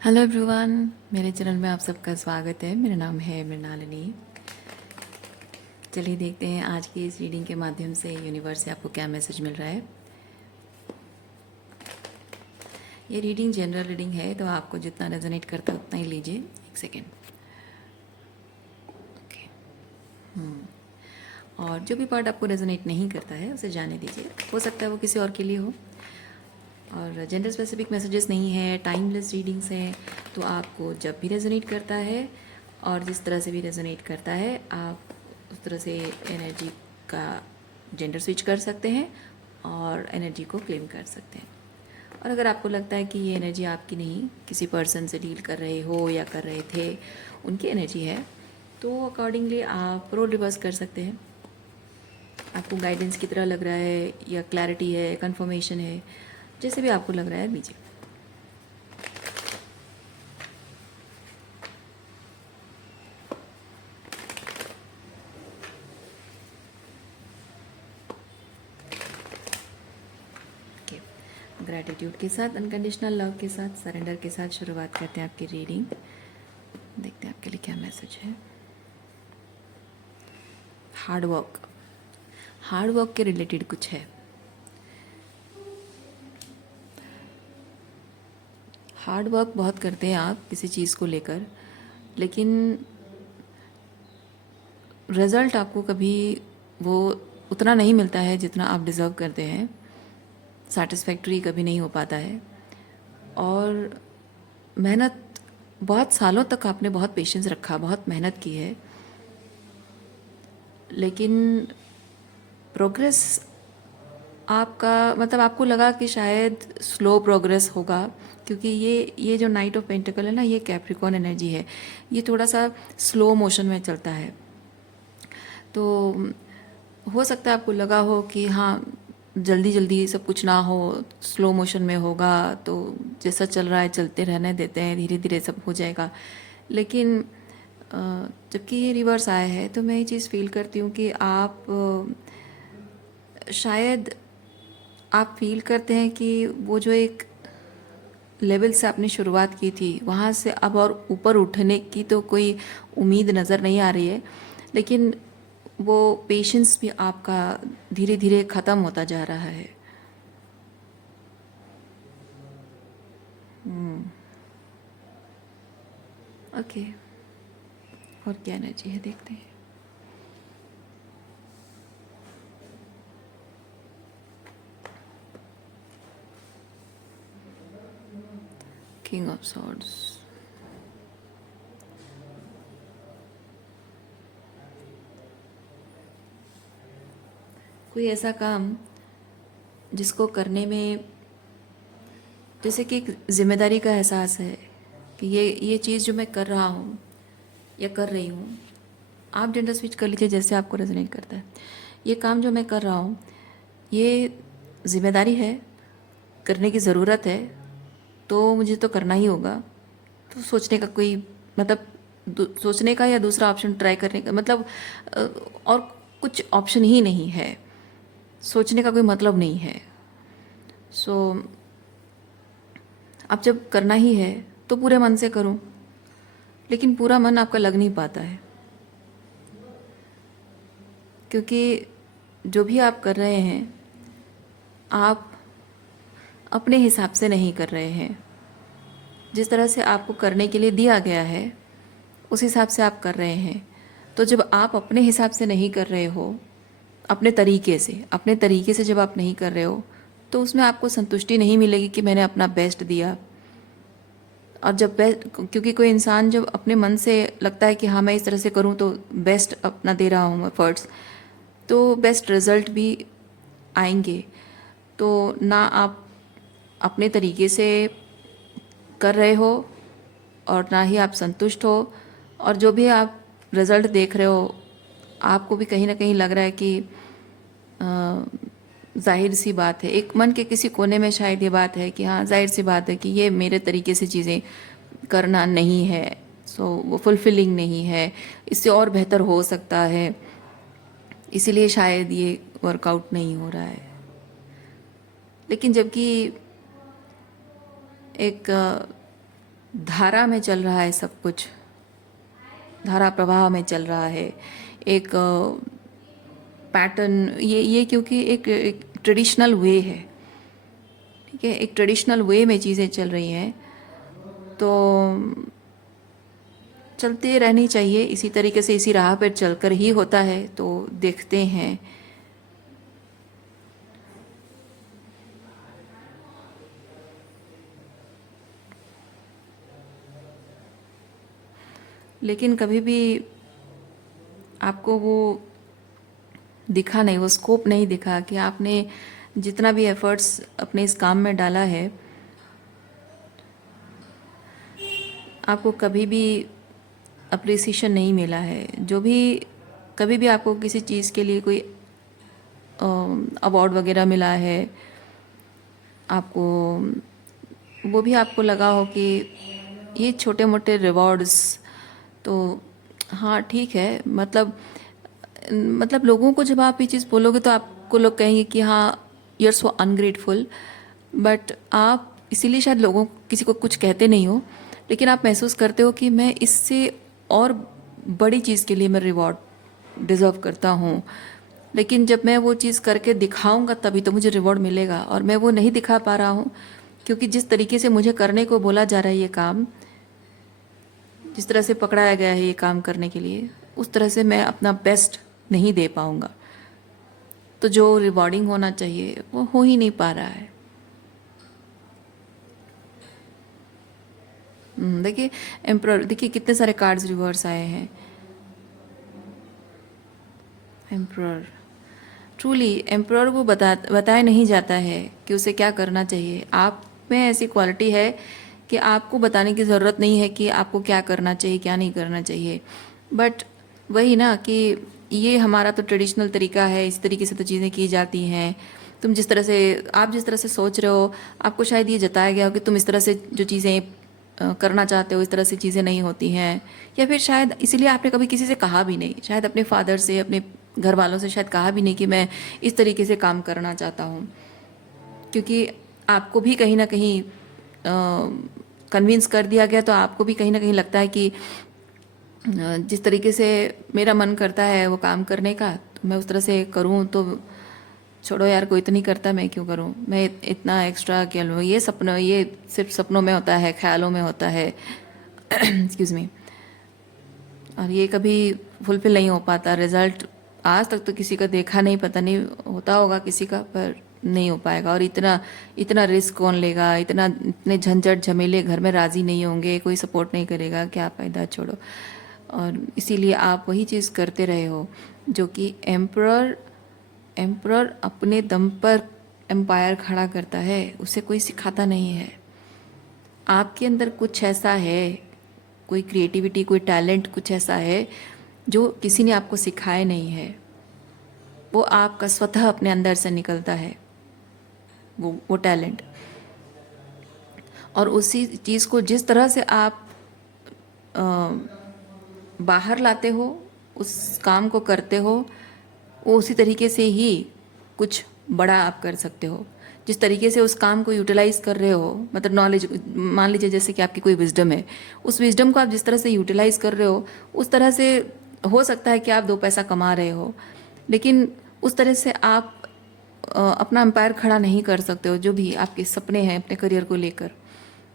Hello everyone, मेरे channel में आप सबका स्वागत है। मेरा नाम है मृणालिनी। चलिए देखते हैं आज की इस रीडिंग के माध्यम से यूनिवर्स से आपको क्या मैसेज मिल रहा है। ये रीडिंग जनरल रीडिंग है, तो आपको जितना रेजोनेट करता है उतना ही लीजिए। एक सेकेंड। ओके। और जो भी पार्ट आपको रेजोनेट नहीं करता है उसे जाने दीजिए। हो सकता है वो किसी और के लिए हो। और जेंडर स्पेसिफिक मैसेजेस नहीं है, टाइमलेस रीडिंग्स हैं। तो आपको जब भी रेजोनेट करता है और जिस तरह से भी रेजोनेट करता है, आप उस तरह से एनर्जी का जेंडर स्विच कर सकते हैं और एनर्जी को क्लेम कर सकते हैं। और अगर आपको लगता है कि ये एनर्जी आपकी नहीं, किसी पर्सन से डील कर रहे हो या कर रहे थे, उनकी एनर्जी है, तो अकॉर्डिंगली आप रोल रिवर्स कर सकते हैं। आपको गाइडेंस की तरह लग रहा है या क्लैरिटी है, कंफर्मेशन है, जैसे भी आपको लग रहा है लीजिए। ग्रैटिट्यूड के साथ, अनकंडीशनल लव के साथ, सरेंडर के साथ शुरुआत करते हैं आपकी रीडिंग। देखते हैं आपके लिए क्या मैसेज है। हार्ड वर्क, हार्ड वर्क के रिलेटेड कुछ है। हार्ड वर्क बहुत करते हैं आप किसी चीज़ को लेकर, लेकिन रिज़ल्ट आपको कभी वो उतना नहीं मिलता है जितना आप डिज़र्व करते हैं। सेटिस्फैक्ट्री कभी नहीं हो पाता है। और मेहनत, बहुत सालों तक आपने बहुत पेशेंस रखा, बहुत मेहनत की है, लेकिन प्रोग्रेस आपका, मतलब आपको लगा कि शायद स्लो प्रोग्रेस होगा, क्योंकि ये जो नाइट ऑफ पेंटिकल है ना, ये कैप्रिकॉर्न एनर्जी है। ये थोड़ा सा स्लो मोशन में चलता है। तो हो सकता है आपको लगा हो कि हाँ, जल्दी जल्दी सब कुछ ना हो, स्लो मोशन में होगा, तो जैसा चल रहा है चलते रहने देते हैं, धीरे धीरे सब हो जाएगा। लेकिन जबकि ये रिवर्स आया है, तो मैं ये चीज़ फील करती हूँ कि आप शायद आप फील करते हैं कि वो जो एक लेवल से आपने शुरुआत की थी, वहाँ से अब और ऊपर उठने की तो कोई उम्मीद नज़र नहीं आ रही है। लेकिन वो पेशेंस भी आपका धीरे धीरे ख़त्म होता जा रहा है। ओके, और क्या एनर्जी है देखते हैं। किंग ऑफ सॉर्ड्स, कोई ऐसा काम जिसको करने में जैसे कि एक जिम्मेदारी का एहसास है कि ये चीज़ जो मैं कर रहा हूँ या कर रही हूँ, आप जेंडर स्विच कर लीजिए जैसे आपको रेजोनेट करता है। ये काम जो मैं कर रहा हूँ, ये जिम्मेदारी है, करने की ज़रूरत है, तो मुझे तो करना ही होगा। तो सोचने का कोई मतलब, सोचने का या दूसरा ऑप्शन ट्राई करने का मतलब, अ, और कुछ ऑप्शन ही नहीं है। सोचने का कोई मतलब नहीं है। सो अब जब करना ही है तो पूरे मन से करो, लेकिन पूरा मन आपका लग नहीं पाता है, क्योंकि जो भी आप कर रहे हैं, आप अपने हिसाब से नहीं कर रहे हैं। जिस तरह से आपको करने के लिए दिया गया है, उस हिसाब से आप कर रहे हैं। तो जब आप अपने हिसाब से नहीं कर रहे हो, अपने तरीके से जब आप नहीं कर रहे हो, तो उसमें आपको संतुष्टि नहीं मिलेगी कि मैंने अपना बेस्ट दिया। और जब बेस्ट, क्योंकि कोई इंसान जब अपने मन से लगता है कि हाँ मैं इस तरह से करूँ तो बेस्ट अपना दे रहा हूँ एफर्ट्स, तो बेस्ट रिजल्ट भी आएंगे। तो ना आप अपने तरीके से कर रहे हो और ना ही आप संतुष्ट हो, और जो भी आप रिज़ल्ट देख रहे हो, आपको भी कहीं ना कहीं लग रहा है कि जाहिर सी बात है, एक मन के किसी कोने में शायद ये बात है कि हाँ जाहिर सी बात है कि ये मेरे तरीके से चीज़ें करना नहीं है, सो वो फुलफिलिंग नहीं है, इससे और बेहतर हो सकता है, इसीलिए शायद ये वर्कआउट नहीं हो रहा है। लेकिन जबकि एक धारा में चल रहा है सब कुछ, धारा प्रवाह में चल रहा है, एक पैटर्न, ये क्योंकि एक ट्रेडिशनल वे है, ठीक है, एक ट्रेडिशनल वे में चीज़ें चल रही हैं, तो चलते रहनी चाहिए इसी तरीके से, इसी राह पर चलकर ही होता है। तो देखते हैं। लेकिन कभी भी आपको वो दिखा नहीं, वो स्कोप नहीं दिखा कि आपने जितना भी एफर्ट्स अपने इस काम में डाला है, आपको कभी भी अप्रिसिएशन नहीं मिला है। जो भी कभी भी आपको किसी चीज़ के लिए कोई अवार्ड वगैरह मिला है, आपको वो भी आपको लगा हो कि ये छोटे मोटे रिवॉर्ड्स, तो हाँ ठीक है, मतलब लोगों को जब आप ये चीज़ बोलोगे तो आपको लोग कहेंगे कि हाँ you are so ungrateful, but आप इसीलिए शायद लोगों किसी को कुछ कहते नहीं हो, लेकिन आप महसूस करते हो कि मैं इससे और बड़ी चीज़ के लिए मैं रिवॉर्ड डिज़र्व करता हूँ। लेकिन जब मैं वो चीज़ करके दिखाऊंगा तभी तो मुझे रिवॉर्ड मिलेगा, और मैं वो नहीं दिखा पा रहा हूँ क्योंकि जिस तरीके से मुझे करने को बोला जा रहा है ये काम, जिस तरह से पकड़ाया गया है ये काम करने के लिए, उस तरह से मैं अपना बेस्ट नहीं दे पाऊंगा। तो जो रिवॉर्डिंग होना चाहिए वो हो ही नहीं पा रहा है। देखिए एम्प्रर, देखिए कितने सारे कार्ड्स रिवर्स आए हैं। एम्प्रर, ट्रूली एम्प्रर को बताया नहीं जाता है कि उसे क्या करना चाहिए। आप में ऐसी क्वालिटी है कि आपको बताने की ज़रूरत नहीं है कि आपको क्या करना चाहिए क्या नहीं करना चाहिए। बट वही ना कि ये हमारा तो ट्रेडिशनल तरीका है, इस तरीके से तो चीज़ें की जाती हैं। तुम जिस तरह से, आप जिस तरह से सोच रहे हो, आपको शायद ये जताया गया हो कि तुम इस तरह से जो चीज़ें करना चाहते हो इस तरह से चीज़ें नहीं होती हैं, या फिर शायद इसीलिए आपने कभी किसी से कहा भी नहीं, शायद अपने फादर से, अपने घर वालों से शायद कहा भी नहीं कि मैं इस तरीके से काम करना चाहता हूँ, क्योंकि आपको भी कहीं ना कहीं कन्विंस कर दिया गया। तो आपको भी कहीं ना कहीं लगता है कि जिस तरीके से मेरा मन करता है वो काम करने का, तो मैं उस तरह से करूँ, तो छोड़ो यार, कोई तो नहीं करता, मैं क्यों करूँ, मैं इतना एक्स्ट्रा क्या लूँ, ये सपनों, ये सिर्फ सपनों में होता है, ख्यालों में होता है एक्सक्यूज़ मी, और ये कभी फुलफिल नहीं हो पाता। रिजल्ट आज तक तो किसी का देखा नहीं, पता नहीं होता होगा किसी का, पर नहीं हो पाएगा। और इतना इतना रिस्क कौन लेगा, इतने झंझट झमेले, घर में राज़ी नहीं होंगे, कोई सपोर्ट नहीं करेगा, क्या फ़ायदा, छोड़ो। और इसीलिए आप वही चीज़ करते रहे हो जो कि एम्परर अपने दम पर एम्पायर खड़ा करता है, उसे कोई सिखाता नहीं है। आपके अंदर कुछ ऐसा है, कोई क्रिएटिविटी, कोई टैलेंट, कुछ ऐसा है जो किसी ने आपको सिखाया नहीं है, वो आपका स्वतः अपने अंदर से निकलता है, वो टैलेंट। और उसी चीज़ को जिस तरह से आप बाहर लाते हो, उस काम को करते हो, वो उसी तरीके से ही कुछ बड़ा आप कर सकते हो। जिस तरीके से उस काम को यूटिलाइज कर रहे हो, मतलब नॉलेज, मान लीजिए जैसे कि आपकी कोई विजडम है, उस विजडम को आप जिस तरह से यूटिलाइज कर रहे हो, उस तरह से हो सकता है कि आप 2 पैसा कमा रहे हो, लेकिन उस तरह से आप अपना एम्पायर खड़ा नहीं कर सकते हो। जो भी आपके सपने हैं अपने करियर को लेकर,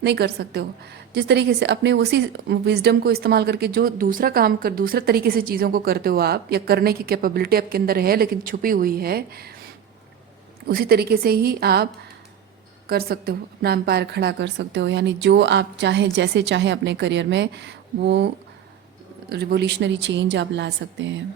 नहीं कर सकते हो। जिस तरीके से अपने उसी विजडम को इस्तेमाल करके जो दूसरा काम कर, दूसरे तरीके से चीज़ों को करते हो आप, या करने की कैपेबिलिटी आपके अंदर है लेकिन छुपी हुई है, उसी तरीके से ही आप कर सकते हो, अपना एम्पायर खड़ा कर सकते हो। यानी जो आप चाहें, जैसे चाहें अपने करियर में, वो रिवोल्यूशनरी चेंज आप ला सकते हैं।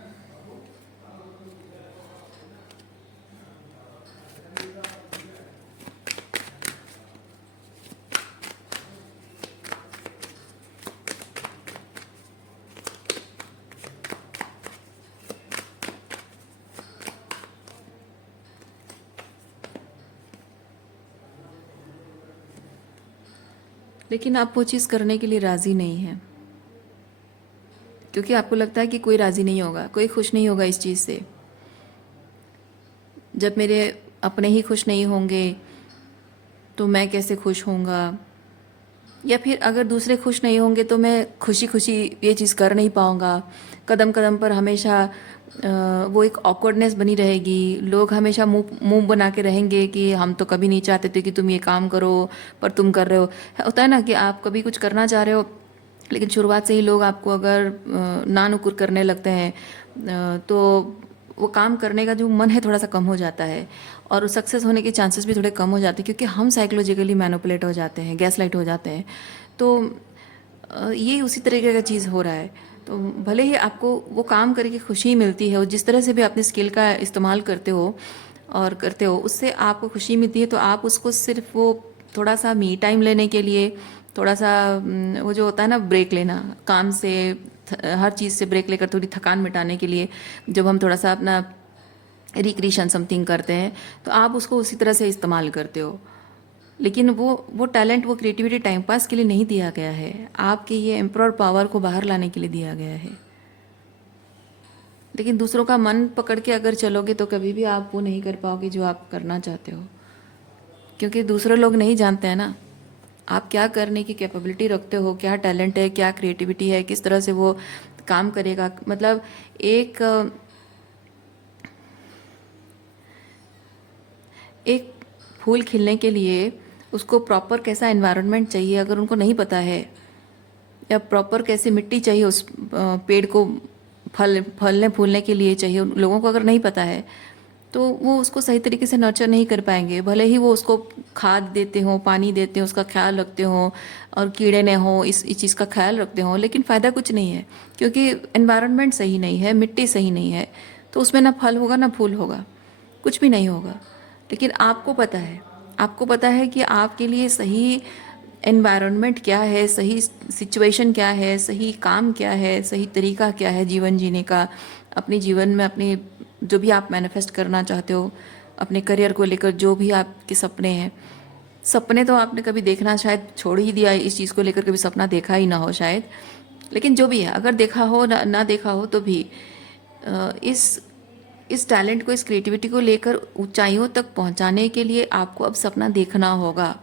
लेकिन आप वो चीज़ करने के लिए राज़ी नहीं हैं, क्योंकि आपको लगता है कि कोई राज़ी नहीं होगा, कोई खुश नहीं होगा इस चीज़ से। जब मेरे अपने ही खुश नहीं होंगे तो मैं कैसे खुश होऊंगा, या फिर अगर दूसरे खुश नहीं होंगे तो मैं खुशी खुशी ये चीज़ कर नहीं पाऊँगा। कदम कदम पर हमेशा वो एक ऑकवर्डनेस बनी रहेगी। लोग हमेशा मुंह मुंह बना के रहेंगे कि हम तो कभी नहीं चाहते थे कि तुम ये काम करो, पर तुम कर रहे हो। होता है ना कि आप कभी कुछ करना चाह रहे हो, लेकिन शुरुआत से ही लोग आपको अगर ना नुकुर करने लगते हैं, तो वो काम करने का जो मन है थोड़ा सा कम हो जाता है, और सक्सेस होने के चांसेस भी थोड़े कम हो जाते हैं, क्योंकि हम साइकोलॉजिकली मैनिपुलेट हो जाते हैं, गैसलाइट हो जाते हैं। तो ये उसी तरीके का चीज़ हो रहा है। तो भले ही आपको वो काम करके खुशी मिलती है, और जिस तरह से भी अपनी स्किल का इस्तेमाल करते हो और करते हो उससे आपको खुशी मिलती है, तो आप उसको सिर्फ वो थोड़ा सा मी टाइम लेने के लिए, थोड़ा सा वो जो होता है ना ब्रेक लेना काम से, हर चीज़ से ब्रेक लेकर थोड़ी थकान मिटाने के लिए, जब हम थोड़ा सा अपना रिक्रिएशन समथिंग करते हैं, तो आप उसको उसी तरह से इस्तेमाल करते हो। लेकिन वो टैलेंट, वो क्रिएटिविटी टाइम पास के लिए नहीं दिया गया है, आपके ये एम्प्रॉर पावर को बाहर लाने के लिए दिया गया है। लेकिन दूसरों का मन पकड़ के अगर चलोगे तो कभी भी आप वो नहीं कर पाओगे जो आप करना चाहते हो, क्योंकि दूसरे लोग नहीं जानते हैं ना आप क्या करने की कैपेबिलिटी रखते हो, क्या टैलेंट है, क्या क्रिएटिविटी है, किस तरह से वो काम करेगा। मतलब एक एक फूल खिलने के लिए उसको प्रॉपर कैसा एनवायरनमेंट चाहिए अगर उनको नहीं पता है, या प्रॉपर कैसे मिट्टी चाहिए उस पेड़ को फलने फूलने के लिए चाहिए, उन लोगों को अगर नहीं पता है तो वो उसको सही तरीके से नर्चर नहीं कर पाएंगे। भले ही वो उसको खाद देते हों, पानी देते हों, उसका ख्याल रखते हों, और कीड़े न हों, इस चीज़ का ख्याल रखते हों, लेकिन फ़ायदा कुछ नहीं है, क्योंकि एनवायरनमेंट सही नहीं है, मिट्टी सही नहीं है, तो उसमें ना फल होगा ना फूल होगा, कुछ भी नहीं होगा। लेकिन आपको पता है, आपको पता है कि आपके लिए सही एनवायरनमेंट क्या है, सही सिचुएशन क्या है, सही काम क्या है, सही तरीका क्या है जीवन जीने का, अपने जीवन में अपने जो भी आप मैनिफेस्ट करना चाहते हो, अपने करियर को लेकर जो भी आपके सपने हैं। सपने तो आपने कभी देखना शायद छोड़ ही दिया, इस चीज़ को लेकर कभी सपना देखा ही ना हो शायद, लेकिन जो भी है, अगर देखा हो ना देखा हो तो भी इस टैलेंट को, इस क्रिएटिविटी को लेकर ऊंचाइयों तक पहुंचाने के लिए आपको अब सपना देखना होगा,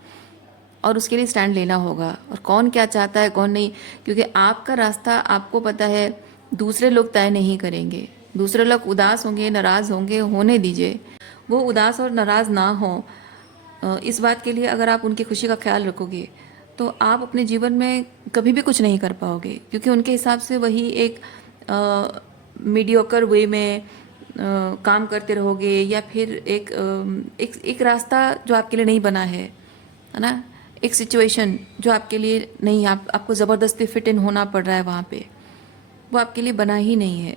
और उसके लिए स्टैंड लेना होगा। और कौन क्या चाहता है कौन नहीं, क्योंकि आपका रास्ता आपको पता है, दूसरे लोग तय नहीं करेंगे। दूसरे लोग उदास होंगे, नाराज़ होंगे, होने दीजिए, वो उदास और नाराज़ ना हो। इस बात के लिए अगर आप उनकी खुशी का ख्याल रखोगे तो आप अपने जीवन में कभी भी कुछ नहीं कर पाओगे, क्योंकि उनके हिसाब से वही एक मीडियोकर वे में काम करते रहोगे, या फिर एक रास्ता जो आपके लिए नहीं बना है ना, एक सिचुएशन जो आपके लिए नहीं, आपको ज़बरदस्ती फिट इन होना पड़ रहा है वहाँ पे, वो आपके लिए बना ही नहीं है।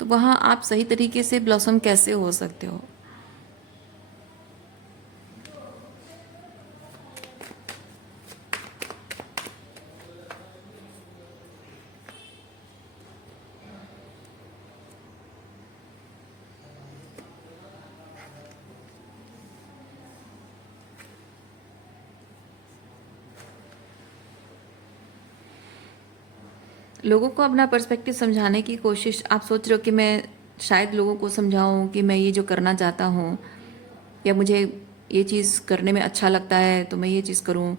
तो वहाँ आप सही तरीके से ब्लॉसम कैसे हो सकते हो। लोगों को अपना पर्सपेक्टिव समझाने की कोशिश, आप सोच रहे हो कि मैं शायद लोगों को समझाऊं कि मैं ये जो करना चाहता हूँ, या मुझे ये चीज़ करने में अच्छा लगता है तो मैं ये चीज़ करूँ।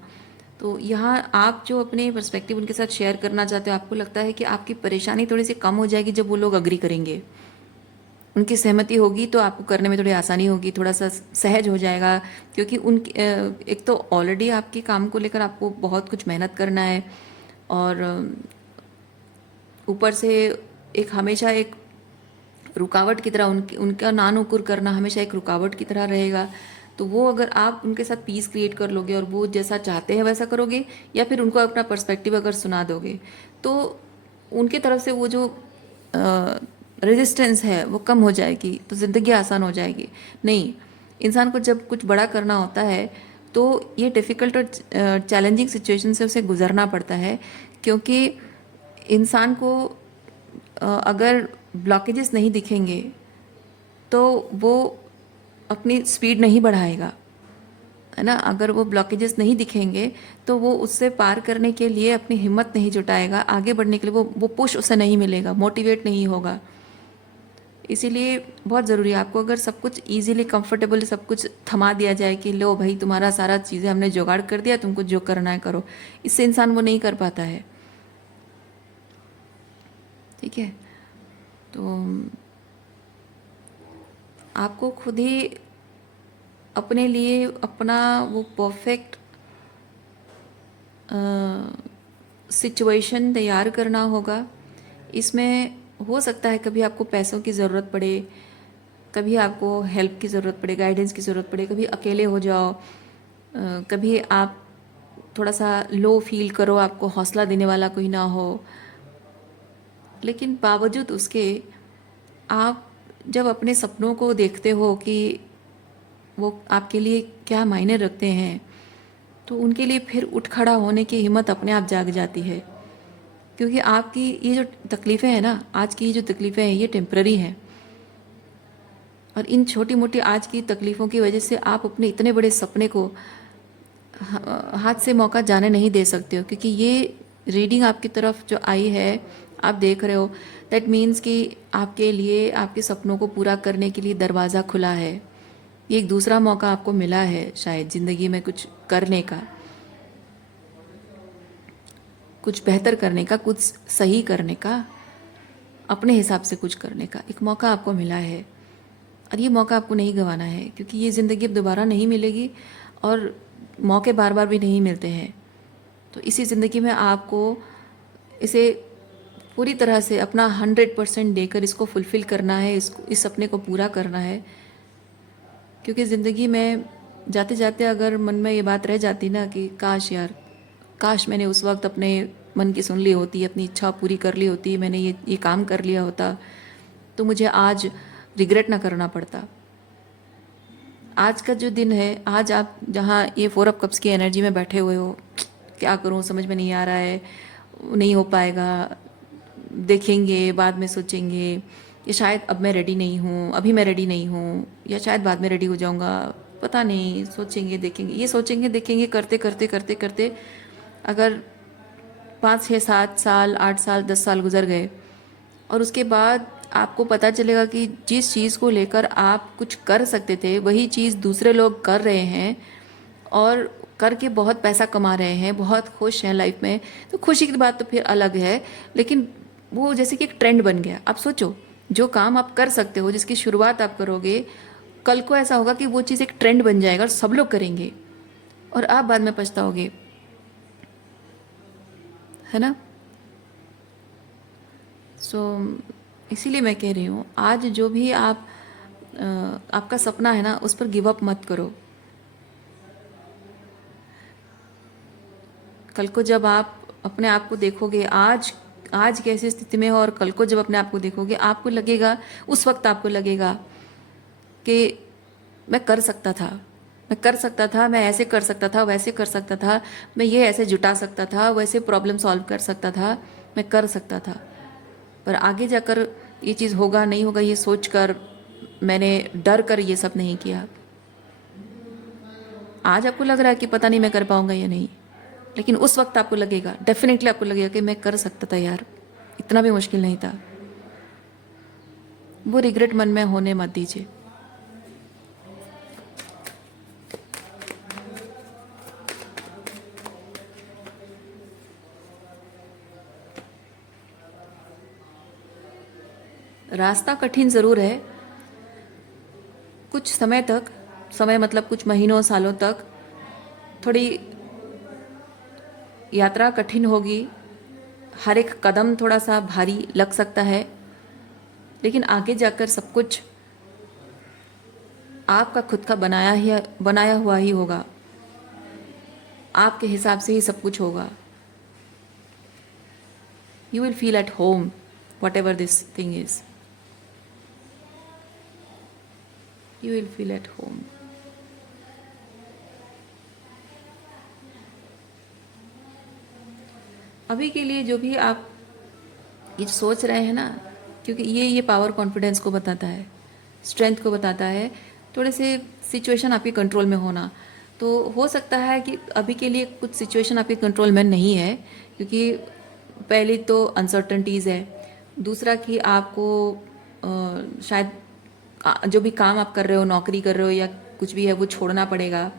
तो यहाँ आप जो अपने पर्सपेक्टिव उनके साथ शेयर करना चाहते हो, आपको लगता है कि आपकी परेशानी थोड़ी सी कम हो जाएगी जब वो लोग अग्री करेंगे, उनकी सहमति होगी, तो आपको करने में थोड़ी आसानी होगी, थोड़ा सा सहज हो जाएगा। क्योंकि उनकी एक तो ऑलरेडी आपके काम को लेकर आपको बहुत कुछ मेहनत करना है, और ऊपर से एक हमेशा एक रुकावट की तरह उनका नानुकुर करना हमेशा एक रुकावट की तरह रहेगा। तो वो अगर आप उनके साथ पीस क्रिएट कर लोगे और वो जैसा चाहते हैं वैसा करोगे, या फिर उनको अपना पर्सपेक्टिव अगर सुना दोगे, तो उनके तरफ से वो जो रेजिस्टेंस है वो कम हो जाएगी, तो ज़िंदगी आसान हो जाएगी। नहीं, इंसान को जब कुछ बड़ा करना होता है तो ये डिफ़िकल्ट और चैलेंजिंग सिचुएशन से उसे गुजरना पड़ता है, क्योंकि इंसान को अगर ब्लॉकेजेस नहीं दिखेंगे तो वो अपनी स्पीड नहीं बढ़ाएगा, है ना। अगर वो ब्लॉकेजेस नहीं दिखेंगे तो वो उससे पार करने के लिए अपनी हिम्मत नहीं जुटाएगा, आगे बढ़ने के लिए वो पुश उसे नहीं मिलेगा, मोटिवेट नहीं होगा। इसीलिए बहुत ज़रूरी है आपको, अगर सब कुछ इजीली कंफर्टेबल सब कुछ थमा दिया जाए कि लो भाई तुम्हारा सारा चीज़ें हमने जुगाड़ कर दिया, तुमको जो करना है करो, इससे इंसान वो नहीं कर पाता है। ठीक है, तो आपको खुद ही अपने लिए अपना वो परफेक्ट सिचुएशन तैयार करना होगा। इसमें हो सकता है कभी आपको पैसों की ज़रूरत पड़े, कभी आपको हेल्प की ज़रूरत पड़े, गाइडेंस की ज़रूरत पड़े, कभी अकेले हो जाओ, कभी आप थोड़ा सा लो फील करो, आपको हौसला देने वाला कोई ना हो। लेकिन बावजूद उसके आप जब अपने सपनों को देखते हो कि वो आपके लिए क्या मायने रखते हैं, तो उनके लिए फिर उठ खड़ा होने की हिम्मत अपने आप जाग जाती है। क्योंकि आपकी ये जो तकलीफ़ें हैं ना, आज की ये जो तकलीफ़ें हैं, ये टेम्प्ररी हैं। और इन छोटी मोटी आज की तकलीफ़ों की वजह से आप अपने इतने बड़े सपने को हाथ से मौका जाने नहीं दे सकते हो। क्योंकि ये रीडिंग आपकी तरफ जो आई है, आप देख रहे हो, दैट मीन्स कि आपके लिए आपके सपनों को पूरा करने के लिए दरवाज़ा खुला है। ये एक दूसरा मौका आपको मिला है शायद ज़िंदगी में कुछ करने का, कुछ बेहतर करने का, कुछ सही करने का, अपने हिसाब से कुछ करने का एक मौका आपको मिला है। और ये मौका आपको नहीं गंवाना है, क्योंकि ये ज़िंदगी अब दोबारा नहीं मिलेगी और मौके बार बार भी नहीं मिलते हैं। तो इसी ज़िंदगी में आपको इसे पूरी तरह से अपना 100% देकर इसको फुलफ़िल करना है, इस सपने को पूरा करना है। क्योंकि ज़िंदगी में जाते जाते अगर मन में ये बात रह जाती ना कि काश यार, काश मैंने उस वक्त अपने मन की सुन ली होती, अपनी इच्छा पूरी कर ली होती, मैंने ये काम कर लिया होता, तो मुझे आज रिग्रेट ना करना पड़ता। आज का जो दिन है, आज आप जहाँ ये 4 ऑफ कप्स की एनर्जी में बैठे हुए हो, क्या करूँ समझ में नहीं आ रहा है, नहीं हो पाएगा, देखेंगे बाद में सोचेंगे, या शायद अब मैं रेडी नहीं हूँ, अभी मैं रेडी नहीं हूँ, या शायद बाद में रेडी हो जाऊँगा, पता नहीं, सोचेंगे देखेंगे, ये सोचेंगे देखेंगे करते करते करते करते अगर 5 6 7 साल 8 साल 10 साल गुजर गए, और उसके बाद आपको पता चलेगा कि जिस चीज़ को लेकर आप कुछ कर सकते थे, वही चीज़ दूसरे लोग कर रहे हैं और करके बहुत पैसा कमा रहे हैं, बहुत खुश हैं लाइफ में। तो खुशी की बात तो फिर अलग है, लेकिन वो जैसे कि एक ट्रेंड बन गया। आप सोचो, जो काम आप कर सकते हो, जिसकी शुरुआत आप करोगे, कल को ऐसा होगा कि वो चीज़ एक ट्रेंड बन जाएगा और सब लोग करेंगे और आप बाद में पछताओगे, है ना। सो इसीलिए मैं कह रही हूँ, आज जो भी आपका सपना है ना, उस पर गिव अप मत करो। कल को जब आप अपने आप को देखोगे, आज कैसी स्थिति में हो, और कल को जब अपने आप को देखोगे, आपको लगेगा, उस वक्त आपको लगेगा कि मैं कर सकता था, मैं कर सकता था, मैं ऐसे कर सकता था, वैसे कर सकता था, मैं ये ऐसे जुटा सकता था, वैसे प्रॉब्लम सॉल्व कर सकता था, मैं कर सकता था। पर आगे जाकर ये चीज़ होगा नहीं होगा ये सोचकर मैंने डर कर ये सब नहीं किया। आज आपको लग रहा है कि पता नहीं मैं कर पाऊंगा या नहीं, लेकिन उस वक्त आपको लगेगा, डेफिनेटली आपको लगेगा कि मैं कर सकता था यार, इतना भी मुश्किल नहीं था। वो रिग्रेट मन में होने मत दीजिए। रास्ता कठिन ज़रूर है, कुछ समय तक, समय मतलब कुछ महीनों सालों तक थोड़ी यात्रा कठिन होगी, हर एक कदम थोड़ा सा भारी लग सकता है, लेकिन आगे जाकर सब कुछ आपका खुद का बनाया हुआ ही होगा, आपके हिसाब से ही सब कुछ होगा। You will feel at home what ever this thing is, you will feel at home. अभी के लिए जो भी आप ये सोच रहे हैं ना, क्योंकि ये पावर कॉन्फिडेंस को बताता है, स्ट्रेंथ को बताता है, थोड़े से सिचुएशन आपके कंट्रोल में होना। तो हो सकता है कि अभी के लिए कुछ सिचुएशन आपके कंट्रोल में नहीं है, क्योंकि पहली तो अनसर्टनटीज़ है, दूसरा कि आपको शायद जो भी काम आप कर रहे हो, नौकरी कर रहे हो या कुछ भी है, वो छोड़ना पड़ेगा।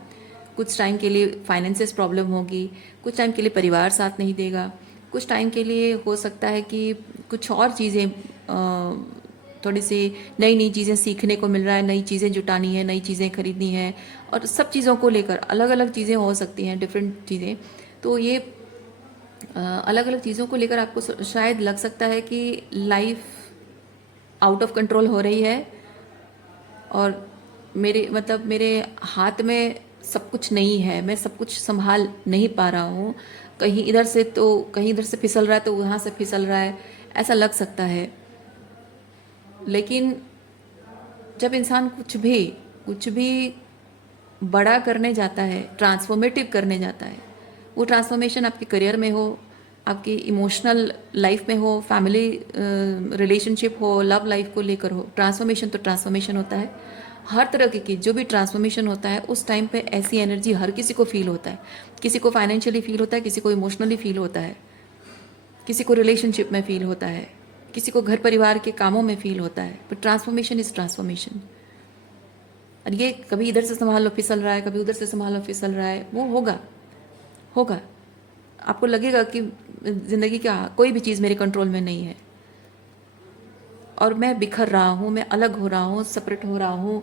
कुछ टाइम के लिए फाइनेंसिस प्रॉब्लम होगी, कुछ टाइम के लिए परिवार साथ नहीं देगा, कुछ टाइम के लिए हो सकता है कि कुछ और चीज़ें, थोड़ी सी नई नई चीज़ें सीखने को मिल रहा है, नई चीज़ें जुटानी है, नई चीज़ें खरीदनी है, और सब चीज़ों को लेकर अलग अलग चीज़ें हो सकती हैं, डिफरेंट चीज़ें। तो ये अलग अलग चीज़ों को लेकर आपको शायद लग सकता है कि लाइफ आउट ऑफ कंट्रोल हो रही है, और मेरे हाथ में सब कुछ नहीं है, मैं सब कुछ संभाल नहीं पा रहा हूँ, कहीं इधर से तो कहीं इधर से फिसल रहा है तो वहाँ से फिसल रहा है, ऐसा लग सकता है। लेकिन जब इंसान कुछ भी बड़ा करने जाता है, ट्रांसफॉर्मेटिव करने जाता है, वो ट्रांसफॉर्मेशन आपके करियर में हो, आपकी इमोशनल लाइफ में हो, फैमिली रिलेशनशिप हो, लव लाइफ को लेकर हो, ट्रांसफॉर्मेशन तो ट्रांसफॉर्मेशन होता है। हर तरह की जो भी ट्रांसफॉर्मेशन होता है उस टाइम पे ऐसी एनर्जी हर किसी को फील होता है। किसी को फाइनेंशियली फील होता है, किसी को इमोशनली फील होता है, किसी को रिलेशनशिप में फील होता है, किसी को घर परिवार के कामों में फील होता है। But transformation is transformation. और ये कभी इधर से संभालो फिसल रहा है, कभी उधर से संभालो फिसल रहा है, वो होगा। आपको लगेगा कि ज़िंदगी का कोई भी चीज़ मेरे कंट्रोल में नहीं है, और मैं बिखर रहा हूँ, मैं अलग हो रहा हूँ, सेपरेट हो रहा हूँ।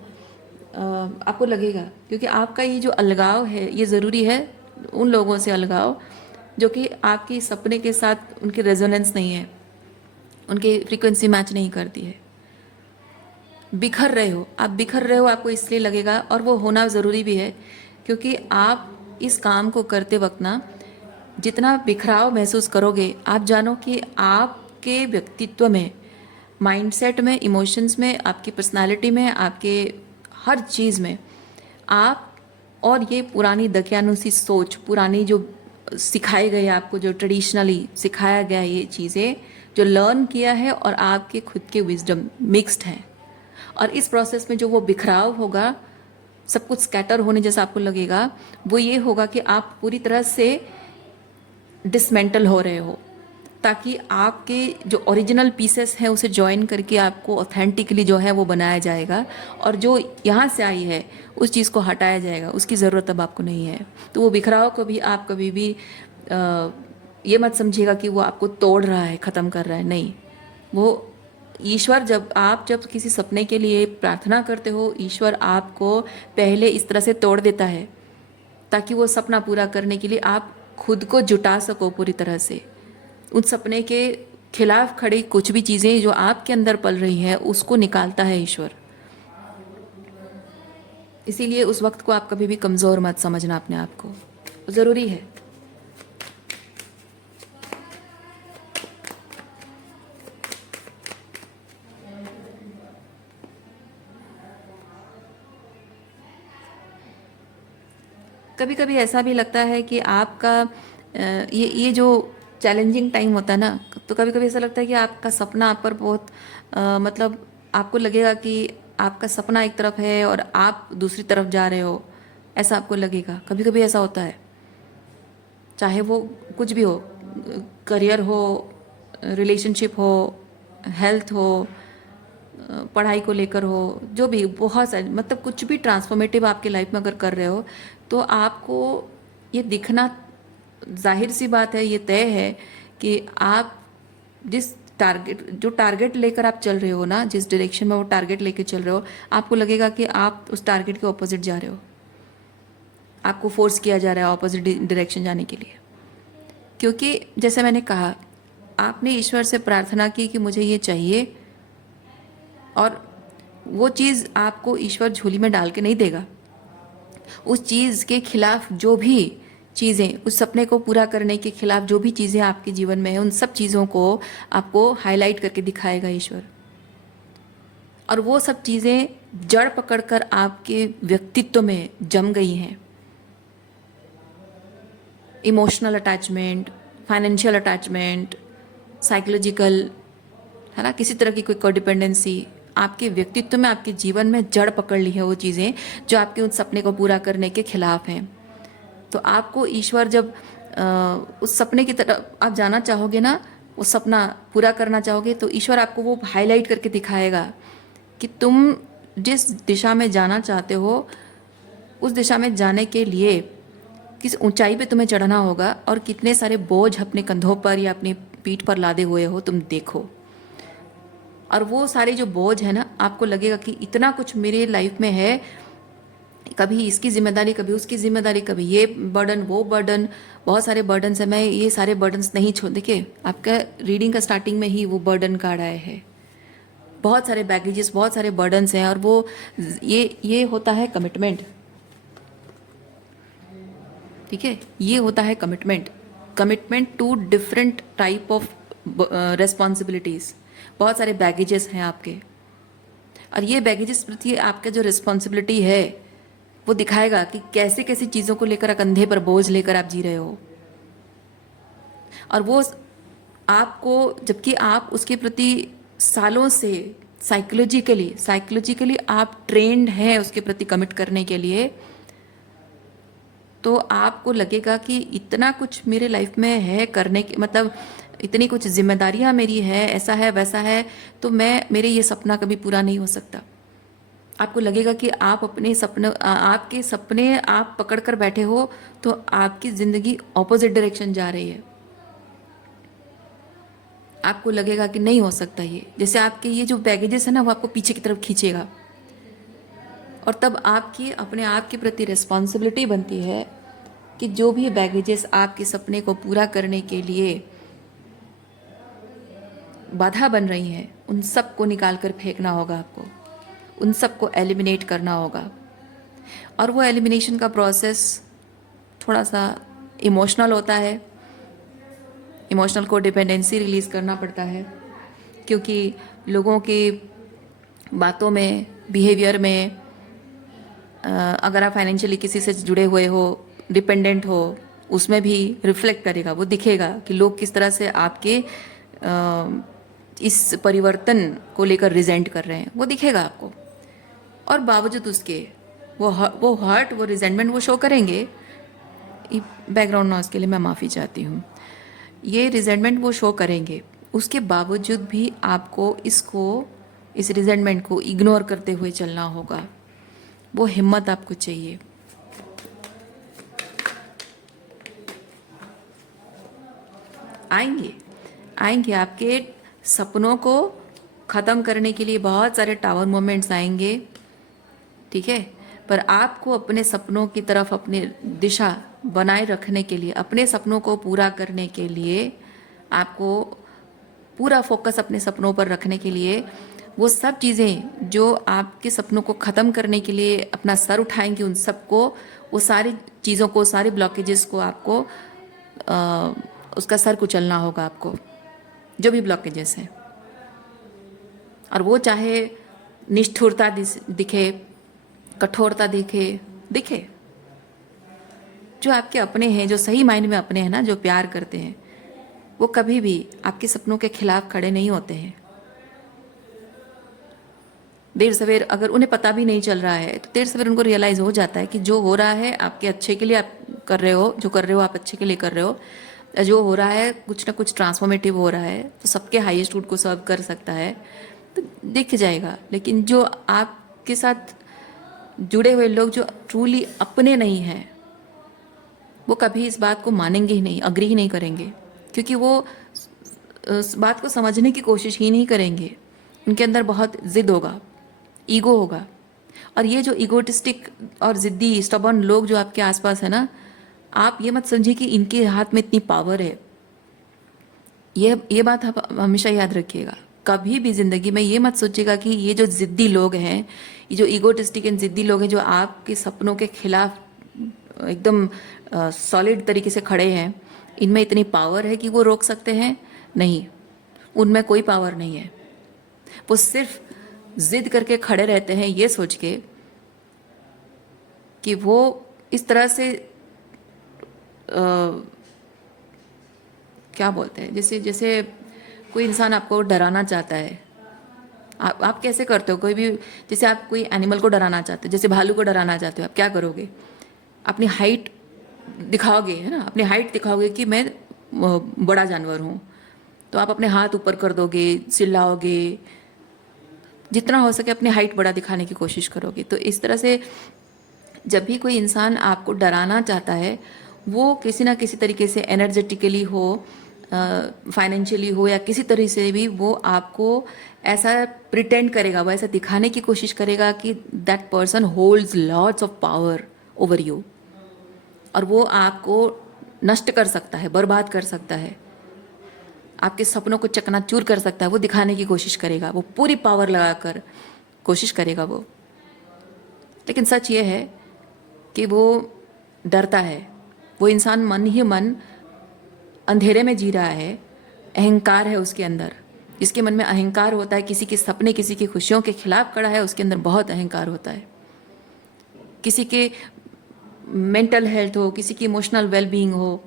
आपको लगेगा, क्योंकि आपका ये जो अलगाव है, ये ज़रूरी है उन लोगों से अलगाव जो कि आपकी सपने के साथ उनकी रेजोनेंस नहीं है, उनकी फ्रीक्वेंसी मैच नहीं करती है। बिखर रहे हो, आप बिखर रहे हो, आपको इसलिए लगेगा, और वो होना ज़रूरी भी है, क्योंकि आप इस काम को करते वक्त ना जितना बिखराव महसूस करोगे, आप जानो कि आपके व्यक्तित्व में, माइंडसेट में, इमोशंस में, आपकी पर्सनालिटी में, आपके हर चीज़ में आप, और ये पुरानी दकियानुसी सोच, पुरानी जो सिखाए गए आपको, जो ट्रेडिशनली सिखाया गया, ये चीज़ें जो लर्न किया है, और आपके खुद के विजडम मिक्स्ड हैं। और इस प्रोसेस में जो वो बिखराव होगा, सब कुछ स्कैटर होने जैसा आपको लगेगा, वो ये होगा कि आप पूरी तरह से डिसमेंटल हो रहे हो, ताकि आपके जो ओरिजिनल पीसेस हैं उसे जॉइन करके आपको ऑथेंटिकली जो है वो बनाया जाएगा, और जो यहाँ से आई है उस चीज़ को हटाया जाएगा। उसकी ज़रूरत अब आपको नहीं है। तो वो बिखराव को भी आप कभी भी ये मत समझिएगा कि वो आपको तोड़ रहा है, ख़त्म कर रहा है, नहीं। वो ईश्वर, जब किसी सपने के लिए प्रार्थना करते हो, ईश्वर आपको पहले इस तरह से तोड़ देता है ताकि वो सपना पूरा करने के लिए आप खुद को जुटा सको पूरी तरह से। उस सपने के खिलाफ खड़ी कुछ भी चीज़ें जो आपके अंदर पल रही है, उसको निकालता है ईश्वर। इसीलिए उस वक्त को आप कभी भी कमज़ोर मत समझना अपने आप को, ज़रूरी है। कभी कभी ऐसा भी लगता है कि आपका ये जो चैलेंजिंग टाइम होता है ना, तो कभी कभी ऐसा लगता है कि आपका सपना आप पर बहुत मतलब आपको लगेगा कि आपका सपना एक तरफ है और आप दूसरी तरफ जा रहे हो, ऐसा आपको लगेगा। कभी कभी ऐसा होता है, चाहे वो कुछ भी हो, करियर हो, रिलेशनशिप हो, हेल्थ हो, पढ़ाई को लेकर हो, जो भी, बहुत सारे, मतलब कुछ भी ट्रांसफॉर्मेटिव आपकी लाइफ में अगर कर रहे हो, तो आपको ये दिखना, जाहिर सी बात है, ये तय है कि आप जो टारगेट लेकर आप चल रहे हो ना, जिस डायरेक्शन में वो टारगेट लेकर चल रहे हो, आपको लगेगा कि आप उस टारगेट के ऑपोजिट जा रहे हो। आपको फोर्स किया जा रहा है ऑपोजिट डायरेक्शन जाने के लिए, क्योंकि जैसे मैंने कहा, आपने ईश्वर से प्रार्थना की कि मुझे ये चाहिए, और वो चीज़ आपको ईश्वर झोली में डाल के नहीं देगा। उस चीज़ के खिलाफ जो भी चीज़ें, उस सपने को पूरा करने के खिलाफ जो भी चीज़ें आपके जीवन में हैं, उन सब चीज़ों को आपको हाईलाइट करके दिखाएगा ईश्वर। और वो सब चीज़ें जड़ पकड़कर आपके व्यक्तित्व में जम गई हैं। Emotional attachment, financial attachment, psychological, है ना, किसी तरह की कोई कोडिपेंडेंसी आपके व्यक्तित्व में, आपके जीवन में जड़ पकड़ ली है, वो चीज़ें जो आपके उस सपने को पूरा करने के खिलाफ हैं। तो आपको ईश्वर जब उस सपने की तरफ आप जाना चाहोगे ना, वो सपना पूरा करना चाहोगे तो ईश्वर आपको वो हाईलाइट करके दिखाएगा कि तुम जिस दिशा में जाना चाहते हो उस दिशा में जाने के लिए किस ऊंचाई पे तुम्हें चढ़ना होगा और कितने सारे बोझ अपने कंधों पर या अपनी पीठ पर लादे हुए हो तुम देखो। और वो सारे जो बोझ है ना, आपको लगेगा कि इतना कुछ मेरे लाइफ में है, कभी इसकी जिम्मेदारी, कभी उसकी जिम्मेदारी, कभी ये बर्डन वो बर्डन, बहुत सारे बर्डन्स है, मैं ये सारे बर्डन्स नहीं छोड़। देखिए आपका रीडिंग का स्टार्टिंग में ही वो बर्डन कार्ड आया है, बहुत सारे बैगेजेस, बहुत सारे बर्डन्स हैं। और वो ये होता है कमिटमेंट, ठीक है, ये होता है commitment, commitment to different type of responsibilities. बहुत सारे बैगेजेस हैं आपके, और ये बैगेजेस प्रति आपका जो रिस्पॉन्सिबिलिटी है वो दिखाएगा कि कैसे कैसी चीज़ों को लेकर कंधे पर बोझ लेकर आप जी रहे हो। और वो आपको, जबकि आप उसके प्रति सालों से साइकोलॉजिकली आप ट्रेंड हैं उसके प्रति कमिट करने के लिए, तो आपको लगेगा कि इतना कुछ मेरे लाइफ में है करने के, मतलब इतनी कुछ जिम्मेदारियां मेरी है, ऐसा है वैसा है, तो मेरे ये सपना कभी पूरा नहीं हो सकता। आपको लगेगा कि आप अपने सपने, आपके सपने आप पकड़ कर बैठे हो तो आपकी ज़िंदगी ऑपोजिट डायरेक्शन जा रही है। आपको लगेगा कि नहीं हो सकता ये, जैसे आपके ये जो बैगेजेस है ना वो आपको पीछे की तरफ खींचेगा। और तब आपकी अपने आप के प्रति रिस्पॉन्सिबिलिटी बनती है कि जो भी बैगेजेस आपके सपने को पूरा करने के लिए बाधा बन रही हैं उन सब को निकाल कर फेंकना होगा आपको, उन सब को एलिमिनेट करना होगा। और वो एलिमिनेशन का प्रोसेस थोड़ा सा इमोशनल होता है। इमोशनल को डिपेंडेंसी रिलीज़ करना पड़ता है, क्योंकि लोगों की बातों में, बिहेवियर में, अगर आप फाइनेंशियली किसी से जुड़े हुए हो, डिपेंडेंट हो, उसमें भी रिफ्लेक्ट करेगा, वो दिखेगा कि लोग किस तरह से आपके इस परिवर्तन को लेकर रिजेंट कर रहे हैं, वो दिखेगा आपको। और बावजूद उसके वो हर्ट, वो रिजेंटमेंट वो शो करेंगे। बैकग्राउंड नॉइज़ के लिए मैं माफ़ी चाहती हूँ। ये रिजेंटमेंट वो शो करेंगे, उसके बावजूद भी आपको इस रिजेंटमेंट को इग्नोर करते हुए चलना होगा। वो हिम्मत आपको चाहिए। आएंगे आपके सपनों को ख़त्म करने के लिए बहुत सारे टावर मोमेंट्स आएंगे, ठीक है, पर आपको अपने सपनों की तरफ अपनी दिशा बनाए रखने के लिए, अपने सपनों को पूरा करने के लिए, आपको पूरा फोकस अपने सपनों पर रखने के लिए, वो सब चीज़ें जो आपके सपनों को ख़त्म करने के लिए अपना सर उठाएंगी, उन सबको, वो सारी चीज़ों को, सारे ब्लॉकेजेस को आपको उसका सर कुचलना होगा आपको, जो भी ब्लॉकेजेस हैं। और वो चाहे निष्ठुरता दिखे, कठोरता दिखे, जो आपके अपने हैं, जो सही मायने में अपने हैं ना, जो प्यार करते हैं, वो कभी भी आपके सपनों के खिलाफ खड़े नहीं होते हैं। देर सवेर अगर उन्हें पता भी नहीं चल रहा है तो देर सवेर उनको रियलाइज़ हो जाता है कि जो हो रहा है आपके अच्छे के लिए आप कर रहे हो, जो कर रहे हो आप अच्छे के लिए कर रहे हो, जो हो रहा है कुछ ना कुछ ट्रांसफॉर्मेटिव हो रहा है, तो सबके हाईएस्ट गुड को सर्व कर सकता है, तो दिख जाएगा। लेकिन जो आपके साथ जुड़े हुए लोग जो ट्रूली अपने नहीं हैं, वो कभी इस बात को मानेंगे ही नहीं, अग्री ही नहीं करेंगे, क्योंकि वो उस बात को समझने की कोशिश ही नहीं करेंगे। उनके अंदर बहुत ज़िद होगा, ईगो होगा। और ये जो ईगोटिस्टिक और ज़िद्दी स्टबर्न लोग जो आपके आसपास है ना, आप ये मत समझिए कि इनके हाथ में इतनी पावर है। ये बात आप हमेशा याद रखिएगा। कभी भी ज़िंदगी में ये मत सोचिएगा कि ये जो ज़िद्दी लोग हैं, ये जो ईगोटिस्टिक एंड ज़िद्दी लोग हैं, जो आपके सपनों के खिलाफ एकदम सॉलिड तरीके से खड़े हैं, इनमें इतनी पावर है कि वो रोक सकते हैं। नहीं, उनमें कोई पावर नहीं है। वो सिर्फ जिद करके खड़े रहते हैं ये सोच के कि वो इस तरह से क्या बोलते हैं, जैसे कोई इंसान आपको डराना चाहता है। आप कैसे करते हो? कोई भी, जैसे आप कोई एनिमल को डराना चाहते हो, जैसे भालू को डराना चाहते हो, आप क्या करोगे? अपनी हाइट दिखाओगे, है ना, अपनी हाइट दिखाओगे कि मैं बड़ा जानवर हूँ, तो आप अपने हाथ ऊपर कर दोगे, चिल्लाओगे, जितना हो सके अपनी हाइट बड़ा दिखाने की कोशिश करोगे। तो इस तरह से जब भी कोई इंसान आपको डराना चाहता है, वो किसी ना किसी तरीके से एनर्जेटिकली हो, फाइनेंशियली हो, या किसी तरह से भी वो आपको ऐसा प्रिटेंड करेगा, वो ऐसा दिखाने की कोशिश करेगा कि that person holds lots of power over you, और वो आपको नष्ट कर सकता है, बर्बाद कर सकता है, आपके सपनों को चकनाचूर कर सकता है। वो दिखाने की कोशिश करेगा, वो पूरी पावर लगाकर कोशिश करेगा वो। लेकिन सच ये है कि वो डरता है। वो इंसान मन ही मन अंधेरे में जी रहा है, अहंकार है उसके अंदर। जिसके मन में अहंकार होता है, किसी के सपने, किसी की खुशियों के खिलाफ खड़ा है, उसके अंदर बहुत अहंकार होता है। किसी के मेंटल हेल्थ हो, किसी की इमोशनल वेलबींग हो,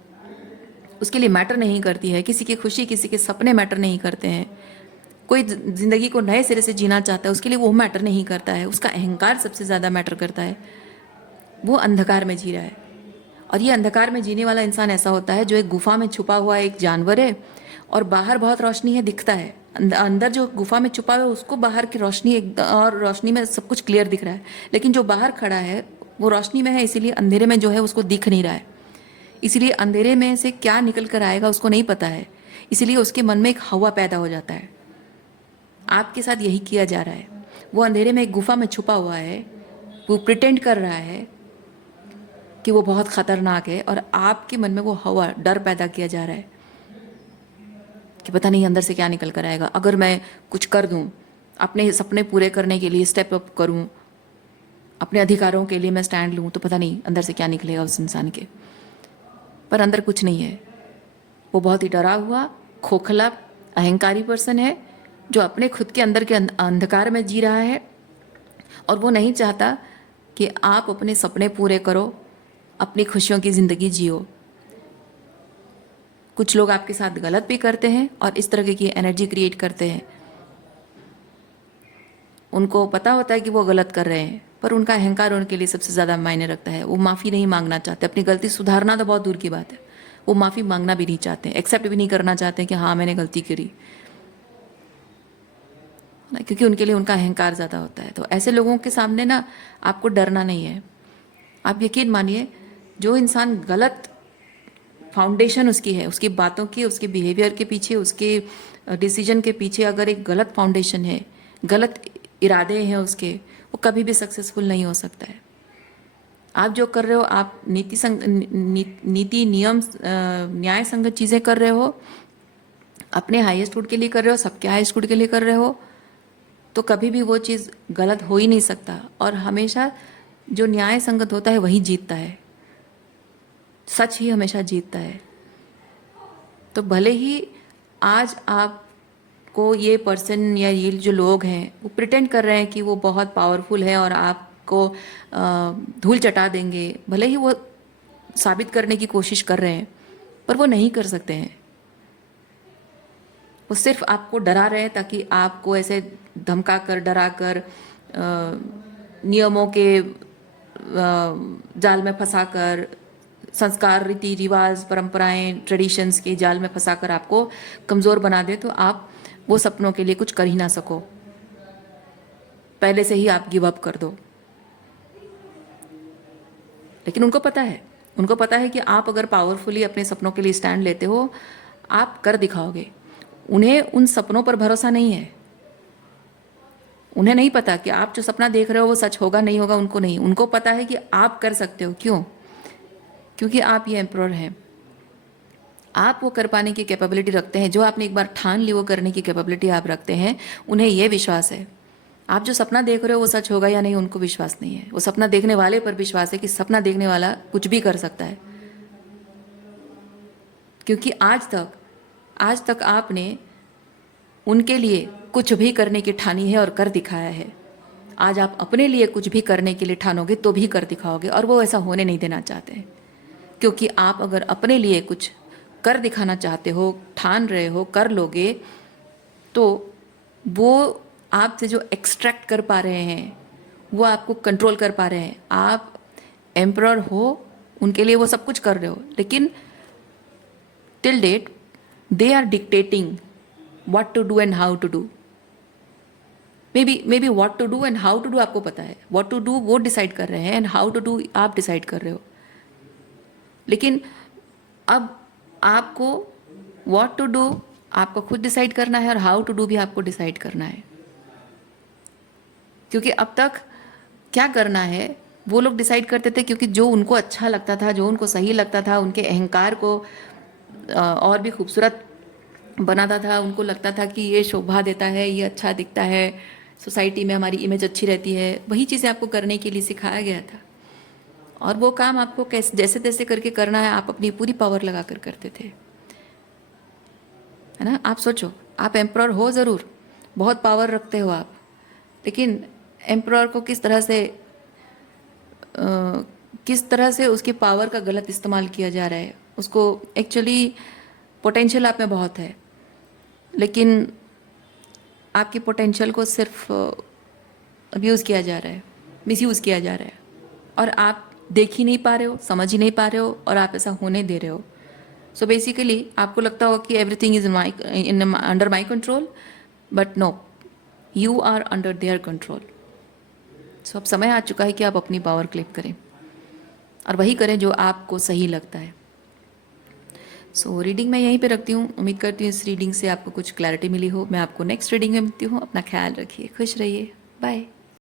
उसके लिए मैटर नहीं करती है। किसी की खुशी, किसी के सपने मैटर नहीं करते हैं। कोई ज़िंदगी को नए सिरे से जीना चाहता है, उसके लिए वो मैटर नहीं करता है। उसका अहंकार सबसे ज़्यादा मैटर करता है। वो अंधकार में जी रहा है। और ये अंधकार में जीने वाला इंसान ऐसा होता है जो एक गुफा में छुपा हुआ एक जानवर है, और बाहर बहुत रोशनी है, दिखता है। अंदर जो गुफा में छुपा हुआ है उसको बाहर की रोशनी और रोशनी में सब कुछ क्लियर दिख रहा है, लेकिन जो बाहर खड़ा है वो रोशनी में है, इसीलिए अंधेरे में जो है उसको दिख नहीं रहा है। इसीलिए अंधेरे में से क्या निकल कर आएगा उसको नहीं पता है। इसीलिए उसके मन में एक हवा पैदा हो जाता है। आपके साथ यही किया जा रहा है। वो अंधेरे में एक गुफा में छुपा हुआ है, वो प्रिटेंड कर रहा है कि वो बहुत खतरनाक है, और आपके मन में वो हवा, डर पैदा किया जा रहा है कि पता नहीं अंदर से क्या निकल कर आएगा। अगर मैं कुछ कर दूं, अपने सपने पूरे करने के लिए स्टेप अप करूं, अपने अधिकारों के लिए मैं स्टैंड लूं, तो पता नहीं अंदर से क्या निकलेगा उस इंसान के। पर अंदर कुछ नहीं है। वो बहुत ही डरा हुआ, खोखला, अहंकारी पर्सन है, जो अपने खुद के अंदर के अंधकार में जी रहा है, और वो नहीं चाहता कि आप अपने सपने पूरे करो, अपनी खुशियों की ज़िंदगी जियो। कुछ लोग आपके साथ गलत भी करते हैं और इस तरह की एनर्जी क्रिएट करते हैं। उनको पता होता है कि वो गलत कर रहे हैं, पर उनका अहंकार उनके लिए सबसे ज़्यादा मायने रखता है। वो माफ़ी नहीं मांगना चाहते, अपनी गलती सुधारना तो बहुत दूर की बात है, वो माफ़ी मांगना भी नहीं चाहते, एक्सेप्ट भी नहीं करना चाहते कि हाँ मैंने गलती करी, क्योंकि उनके लिए उनका अहंकार ज़्यादा होता है। तो ऐसे लोगों के सामने ना आपको डरना नहीं है। आप यकीन मानिए, जो इंसान गलत फाउंडेशन उसकी है, उसकी बातों की, उसके बिहेवियर के पीछे, उसके डिसीजन के पीछे अगर एक गलत फाउंडेशन है, गलत इरादे हैं उसके, वो कभी भी सक्सेसफुल नहीं हो सकता है। आप जो कर रहे हो, आप नीति नियम न्याय संगत चीज़ें कर रहे हो, अपने हाईएस्ट गुड के लिए कर रहे हो, सबके हाईएस्ट गुड के लिए कर रहे हो, तो कभी भी वो चीज़ गलत हो ही नहीं सकता। और हमेशा जो न्याय संगत होता है वही जीतता है, सच ही हमेशा जीतता है। तो भले ही आज आपको ये पर्सन या ये जो लोग हैं वो प्रिटेंड कर रहे हैं कि वो बहुत पावरफुल है और आपको धूल चटा देंगे, भले ही वो साबित करने की कोशिश कर रहे हैं, पर वो नहीं कर सकते हैं। वो सिर्फ आपको डरा रहे हैं ताकि आपको ऐसे धमका कर, डरा कर, नियमों के जाल में फंसा कर, संस्कार, रीति रिवाज, परंपराएं, ट्रेडिशंस के जाल में फंसाकर आपको कमज़ोर बना दे, तो आप वो सपनों के लिए कुछ कर ही ना सको, पहले से ही आप गिव अप कर दो। लेकिन उनको पता है कि आप अगर पावरफुली अपने सपनों के लिए स्टैंड लेते हो, आप कर दिखाओगे। उन्हें उन सपनों पर भरोसा नहीं है। उन्हें नहीं पता कि आप जो सपना देख रहे हो वो सच होगा नहीं होगा, उनको नहीं। उनको पता है कि आप कर सकते हो। क्यों? क्योंकि आप ये एम्परर हैं। आप वो कर पाने की कैपेबिलिटी रखते हैं, जो आपने एक बार ठान ली वो करने की कैपेबिलिटी आप रखते हैं। उन्हें ये विश्वास है। आप जो सपना देख रहे हो वो सच होगा या नहीं, उनको विश्वास नहीं है। वो सपना देखने वाले पर विश्वास है कि सपना देखने वाला कुछ भी कर सकता है। क्योंकि आज तक आपने उनके लिए कुछ भी करने की ठानी है और कर दिखाया है। आज आप अपने लिए कुछ भी करने के लिए ठानोगे तो भी कर दिखाओगे, और वो ऐसा होने नहीं देना चाहते हैं। क्योंकि आप अगर अपने लिए कुछ कर दिखाना चाहते हो, ठान रहे हो, कर लोगे, तो वो आपसे जो एक्सट्रैक्ट कर पा रहे हैं वो आपको कंट्रोल कर पा रहे हैं। आप एम्परर हो, उनके लिए वो सब कुछ कर रहे हो, लेकिन till date they are dictating what to do and how to do. Maybe what to do and how to do आपको पता है, व्हाट टू डू वो डिसाइड कर रहे हैं एंड हाउ टू डू आप डिसाइड कर रहे हो। लेकिन अब आपको व्हाट टू डू आपको खुद डिसाइड करना है और हाउ टू डू भी आपको डिसाइड करना है। क्योंकि अब तक क्या करना है वो लोग डिसाइड करते थे, क्योंकि जो उनको अच्छा लगता था, जो उनको सही लगता था, उनके अहंकार को और भी खूबसूरत बनाता था। उनको लगता था कि ये शोभा देता है, ये अच्छा दिखता है, सोसाइटी में हमारी इमेज अच्छी रहती है। वही चीज़ें आपको करने के लिए सिखाया गया था और वो काम आपको कैसे जैसे तैसे करके करना है। आप अपनी पूरी पावर लगा कर करते थे, है ना। आप सोचो, आप एम्प्रर हो ज़रूर, बहुत पावर रखते हो आप, लेकिन एम्प्रर को किस तरह से उसकी पावर का गलत इस्तेमाल किया जा रहा है। उसको एक्चुअली पोटेंशियल आप में बहुत है, लेकिन आपकी पोटेंशियल को सिर्फ अब्यूज़ किया जा रहा है, मिसयूज़ किया जा रहा है, और आप देख ही नहीं पा रहे हो, समझ ही नहीं पा रहे हो, और आप ऐसा होने दे रहे हो। सो बेसिकली आपको लगता होगा कि everything is under my control, but no, you are under their control. So अब समय आ चुका है कि आप अपनी पावर क्लेम करें और वही करें जो आपको सही लगता है। सो रीडिंग मैं यहीं पे रखती हूँ। उम्मीद करती हूँ इस रीडिंग से आपको कुछ क्लैरिटी मिली हो। मैं आपको नेक्स्ट रीडिंग में मिलती हूँ। अपना ख्याल रखिए, खुश रहिए, बाय।